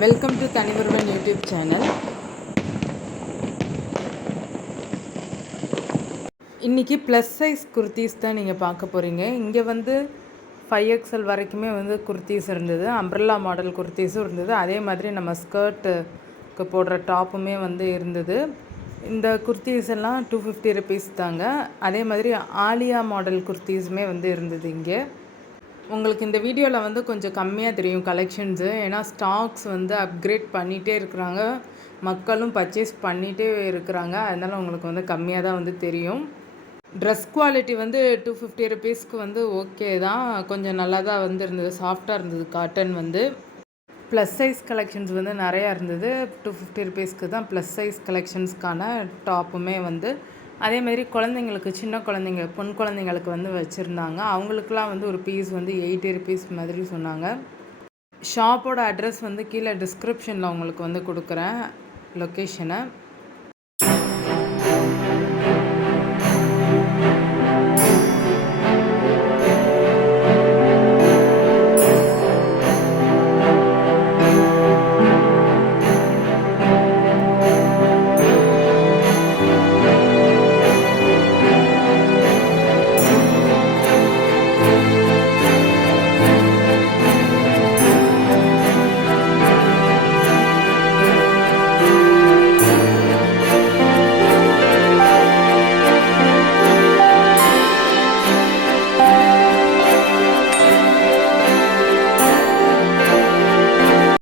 Welcome to தனிவருவன் YouTube channel. இன்றைக்கி plus size kurtis தான் நீங்கள் பார்க்க போகிறீங்க. இங்கே வந்து 5XL வரைக்குமே வந்து குர்த்திஸ் இருந்தது, அம்ப்ரெல்லா மாடல் குர்த்திஸும் இருந்தது. அதே மாதிரி நம்ம ஸ்கர்ட்டுக்கு போடுற டாப்புமே வந்து இருந்தது. இந்த குர்த்திஸ் எல்லாம் 250 ருபீஸ் தாங்க. அதே மாதிரி ஆலியா மாடல் குர்த்திஸுமே வந்து இருந்தது. இங்கே உங்களுக்கு இந்த வீடியோவில் வந்து கொஞ்சம் கம்மியாக தெரியும் கலெக்ஷன்ஸு, ஏன்னா ஸ்டாக்ஸ் வந்து அப்கிரேட் பண்ணிகிட்டே இருக்கிறாங்க, மக்களும் பர்ச்சேஸ் பண்ணிகிட்டே இருக்கிறாங்க. அதனால் உங்களுக்கு வந்து கம்மியாக தான் வந்து தெரியும். ட்ரெஸ் குவாலிட்டி வந்து 250 ருபீஸ்க்கு வந்து ஓகே தான், கொஞ்சம் நல்லா தான் வந்து இருந்தது, சாஃப்டாக இருந்தது. காட்டன் வந்து ப்ளஸ் சைஸ் கலெக்ஷன்ஸ் வந்து நிறையா இருந்தது. 250 ருபீஸ்க்கு தான் ப்ளஸ் சைஸ் கலெக்ஷன்ஸ்க்கான டாப்புமே வந்து அதேமாதிரி குழந்தைங்களுக்கு, சின்ன குழந்தைங்க, பொன் குழந்தைங்களுக்கு வந்து வச்சுருந்தாங்க. அவங்களுக்குலாம் வந்து ஒரு பீஸ் வந்து 80 ருபீஸ் மாதிரி சொன்னாங்க. ஷாப்போட அட்ரஸ் வந்து கீழே டிஸ்கிரிப்ஷனில் உங்களுக்கு வந்து கொடுக்குறேன் லொக்கேஷனை.